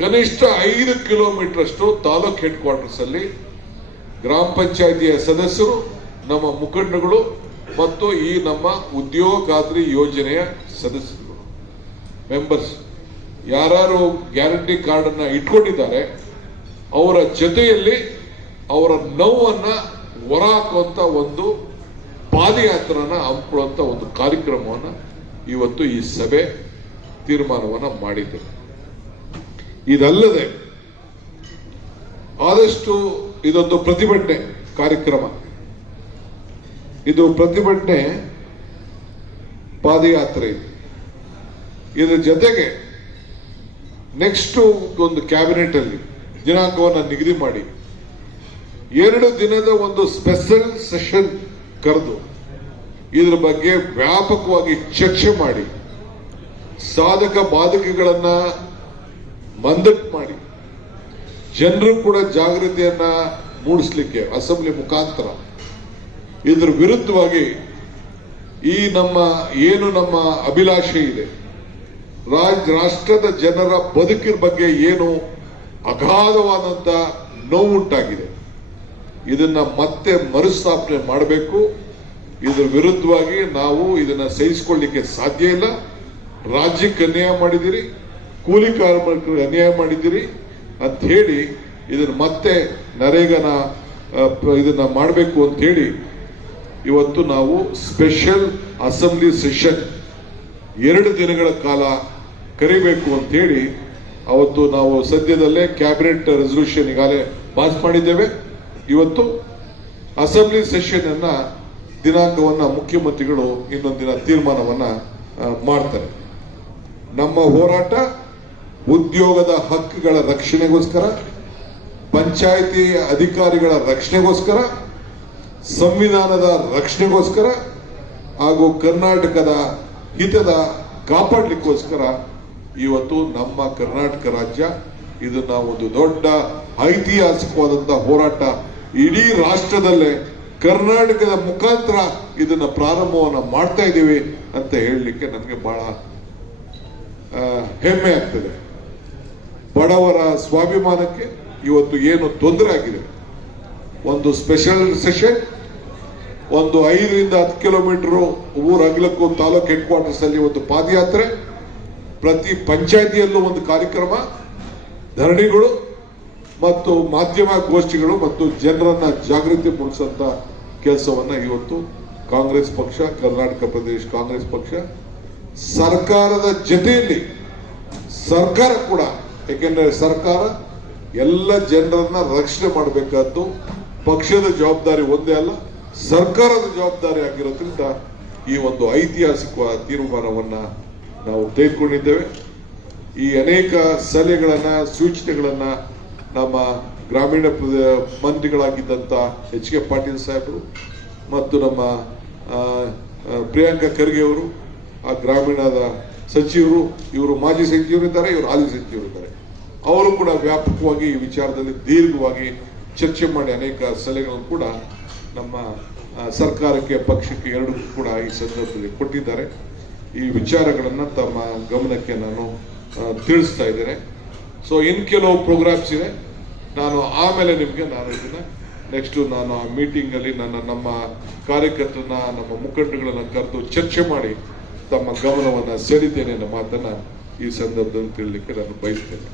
ಕನಿಷ್ಠ 5 ಕಿಲೋಮೀಟರ್ ಅಷ್ಟು taluk head quarters ಅಲ್ಲಿ ಗ್ರಾಮ ಪಂಚಾಯಿತಿಯ ಸದಸ್ಯರು, ನಮ್ಮ ಮುಖಂಡಗಳು ಮತ್ತು ಈ ನಮ್ಮ ಉದ್ಯೋಗ ಖಾತ್ರಿ ಯೋಜನೆಯ ಸದಸ್ಯರು, ಮೆಂಬರ್ಸ್ ಯಾರು ಗ್ಯಾರಂಟಿ ಕಾರ್ಡ್ ಅನ್ನ ಇಟ್ಕೊಂಡಿದ್ದಾರೆ ಅವರ ಜೊತೆಯಲ್ಲಿ ಅವರ ನೋವನ್ನ ಹೊರಹಾಕುವಂತ ಒಂದು ಪಾದಯಾತ್ರನ ಹಮ್ಮಿಕೊಳ್ಳುವಂತ ಒಂದು ಕಾರ್ಯಕ್ರಮವನ್ನು ಇವತ್ತು ಈ ಸಭೆ ತೀರ್ಮಾನವನ್ನ ಮಾಡಿದೆ. ಇದಲ್ಲದೆ ಆದಷ್ಟು ಇದೊಂದು ಪ್ರತಿಭಟನೆ ಕಾರ್ಯಕ್ರಮ, ಇದು ಪ್ರತಿಭಟನೆ ಪಾದಯಾತ್ರೆ. ಇದರ ಜೊತೆಗೆ ನೆಕ್ಸ್ಟ್ ಒಂದು ಕ್ಯಾಬಿನೆಟ್ ಅಲ್ಲಿ ದಿನಾಂಕವನ್ನು ನಿಗದಿ ಮಾಡಿ 2 ದಿನದ ಒಂದು ಸ್ಪೆಷಲ್ ಸೆಷನ್ ಕರೆದು ಇದರ ಬಗ್ಗೆ ವ್ಯಾಪಕವಾಗಿ ಚರ್ಚೆ ಮಾಡಿ ಸಾಧಕ ಬಾಧಕಗಳನ್ನ ಮಂದಟ್ಟು ಮಾಡಿ ಜನರು ಕೂಡ ಜಾಗೃತಿಯನ್ನ ಮೂಡಿಸಲಿಕ್ಕೆ ಅಸೆಂಬ್ಲಿ ಮುಖಾಂತರ ಇದರ ವಿರುದ್ಧವಾಗಿ ಈ ನಮ್ಮ ಅಭಿಲಾಷೆ ಇದೆ, ರಾಷ್ಟ್ರದ ಜನರ ಬದುಕಿನ ಬಗ್ಗೆ ಏನು ಅಗಾಧವಾದಂತ ನೋವುಂಟಾಗಿದೆ, ಇದನ್ನ ಮತ್ತೆ ಮರುಸ್ಥಾಪನೆ ಮಾಡಬೇಕು. ಇದರ ವಿರುದ್ಧವಾಗಿ ನಾವು ಇದನ್ನ ಸಹಿಸಿಕೊಳ್ಳಲಿಕ್ಕೆ ಸಾಧ್ಯ ಇಲ್ಲ. ರಾಜ್ಯಕ್ಕೆ ಅನ್ಯಾಯ ಮಾಡಿದಿರಿ, ಕೂಲಿ ಕಾರ್ಮಿಕರಿಗೆ ಅನ್ಯಾಯ ಮಾಡಿದಿರಿ ಅಂತ ಹೇಳಿ ಇದನ್ನ ಮತ್ತೆ ನರೇಗಾನ ಇದನ್ನ ಮಾಡಬೇಕು ಅಂತ ಹೇಳಿ ಇವತ್ತು ನಾವು ಸ್ಪೆಷಲ್ ಅಸೆಂಬ್ಲಿ ಸೆಷನ್ 2 ದಿನಗಳ ಕಾಲ ಕರಿಬೇಕು ಅಂತ ಹೇಳಿ ಅವತ್ತು ನಾವು ಸದ್ಯದಲ್ಲೇ ಕ್ಯಾಬಿನೆಟ್ ರೆಸಲ್ಯೂಷನ್ ಈಗಾಗಲೇ ಪಾಸ್ ಮಾಡಿದ್ದೇವೆ. ಇವತ್ತು ಅಸೆಂಬ್ಲಿ ಸೆಷನ್ ಅನ್ನ ದಿನಾಂಕವನ್ನ ಮುಖ್ಯಮಂತ್ರಿಗಳು ಇನ್ನೊಂದಿನ ತೀರ್ಮಾನವನ್ನ ಮಾಡ್ತಾರೆ. ನಮ್ಮ ಹೋರಾಟ ಉದ್ಯೋಗದ ಹಕ್ಕುಗಳ ರಕ್ಷಣೆಗೋಸ್ಕರ, ಪಂಚಾಯಿತಿ ಅಧಿಕಾರಿಗಳ ರಕ್ಷಣೆಗೋಸ್ಕರ, ಸಂವಿಧಾನದ ರಕ್ಷಣೆಗೋಸ್ಕರ ಹಾಗೂ ಕರ್ನಾಟಕದ ಹಿತದ ಕಾಪಾಡಲಿಕ್ಕೋಸ್ಕರ ಇವತ್ತು ನಮ್ಮ ಕರ್ನಾಟಕ ರಾಜ್ಯ ಇದನ್ನ ಒಂದು ದೊಡ್ಡ ಐತಿಹಾಸಿಕವಾದಂತಹ ಹೋರಾಟ ಇಡೀ ರಾಷ್ಟ್ರದಲ್ಲೇ ಕರ್ನಾಟಕದ ಮುಖಾಂತರ ಇದನ್ನ ಪ್ರಾರಂಭವನ್ನ ಮಾಡ್ತಾ ಇದ್ದೀವಿ ಅಂತ ಹೇಳಲಿಕ್ಕೆ ನನಗೆ ಬಹಳ ಹೆಮ್ಮೆ ಆಗ್ತದೆ. ಬಡವರ ಸ್ವಾಭಿಮಾನಕ್ಕೆ ಇವತ್ತು ಏನು ತೊಂದರೆ ಆಗಿದೆ, ಒಂದು ಸ್ಪೆಷಲ್ ಸೆಷನ್, ಒಂದು 5 ರಿಂದ 10 ಕಿಲೋಮೀಟರ್ ಊರ ಅಗಲಕ್ಕೂ ತಾಲೂಕ್ ಹೆಡ್ ಕ್ವಾರ್ಟರ್ಸ್ ಅಲ್ಲಿ ಒಂದು ಪಾದಯಾತ್ರೆ, ಪ್ರತಿ ಪಂಚಾಯಿತಿಯಲ್ಲೂ ಒಂದು ಕಾರ್ಯಕ್ರಮ, ಧರಣಿಗಳು ಮತ್ತು ಮಾಧ್ಯಮ ಗೋಷ್ಠಿಗಳು ಮತ್ತು ಜನರನ್ನ ಜಾಗೃತಿ ಮೂಡಿಸುವಂತ ಕೆಲಸವನ್ನ ಇವತ್ತು ಕಾಂಗ್ರೆಸ್ ಪಕ್ಷ, ಕರ್ನಾಟಕ ಪ್ರದೇಶ ಕಾಂಗ್ರೆಸ್ ಪಕ್ಷ ಸರ್ಕಾರದ ಜೊತೆಯಲ್ಲಿ ಸರ್ಕಾರ ಕೂಡ, ಯಾಕೆಂದ್ರೆ ಸರ್ಕಾರ ಎಲ್ಲ ಜನರನ್ನ ರಕ್ಷಣೆ ಮಾಡಬೇಕಾದ್ದು ಪಕ್ಷದ ಜವಾಬ್ದಾರಿ ಒಂದೇ ಅಲ್ಲ, ಸರ್ಕಾರದ ಜವಾಬ್ದಾರಿ ಆಗಿರೋದ್ರಿಂದ ಈ ಒಂದು ಐತಿಹಾಸಿಕ ತೀರ್ಮಾನವನ್ನ ನಾವು ತೆಗೆದುಕೊಂಡಿದ್ದೇವೆ. ಈ ಅನೇಕ ಸಲಹೆಗಳನ್ನ ಸೂಚನೆಗಳನ್ನ ನಮ್ಮ ಗ್ರಾಮೀಣ ಮಂತ್ರಿಗಳಾಗಿದ್ದಂತ ಎಚ್ ಕೆ ಪಾಟೀಲ್ ಸಾಹೇಬರು ಮತ್ತು ನಮ್ಮ ಪ್ರಿಯಾಂಕಾ ಖರ್ಗೆ ಅವರು, ಆ ಗ್ರಾಮೀಣದ ಸಚಿವರು, ಇವರು ಮಾಜಿ ಸಚಿವರು ಇದ್ದಾರೆ, ಇವರು ಹಾಲಿ ಸಚಿವರು ಇದ್ದಾರೆ, ಅವರು ಕೂಡ ವ್ಯಾಪಕವಾಗಿ ಈ ವಿಚಾರದಲ್ಲಿ ದೀರ್ಘವಾಗಿ ಚರ್ಚೆ ಮಾಡಿ ಅನೇಕ ಸಲಹೆಗಳನ್ನು ಕೂಡ ನಮ್ಮ ಸರ್ಕಾರಕ್ಕೆ, ಪಕ್ಷಕ್ಕೆ ಎರಡಕ್ಕೂ ಕೂಡ ಈ ಸಂದರ್ಭದಲ್ಲಿ ಕೊಟ್ಟಿದ್ದಾರೆ. ಈ ವಿಚಾರಗಳನ್ನ ತಮ್ಮ ಗಮನಕ್ಕೆ ನಾನು ತಿಳಿಸ್ತಾ ಇದ್ದೇನೆ. ಸೊ ಇನ್ ಕೆಲವು ಪ್ರೋಗ್ರಾಮ್ಸ್ ಇದೆ, ನಾನು ಆಮೇಲೆ ನಿಮಗೆ ಇದನ್ನ ನೆಕ್ಸ್ಟ್ ನಾನು ಆ ಮೀಟಿಂಗ್ ಅಲ್ಲಿ ನಮ್ಮ ಕಾರ್ಯಕರ್ತರನ್ನ, ನಮ್ಮ ಮುಖಂಡಗಳನ್ನ ಕರೆದು ಚರ್ಚೆ ಮಾಡಿ ತಮ್ಮ ಗಮನವನ್ನ ಸೆಳೀತೇನೆ ಅನ್ನೋ ಮಾತನ್ನ ಈ ಸಂದರ್ಭದಲ್ಲಿ ತಿಳಿಲಿಕ್ಕೆ ನಾನು ಬಯಸ್ತೇನೆ.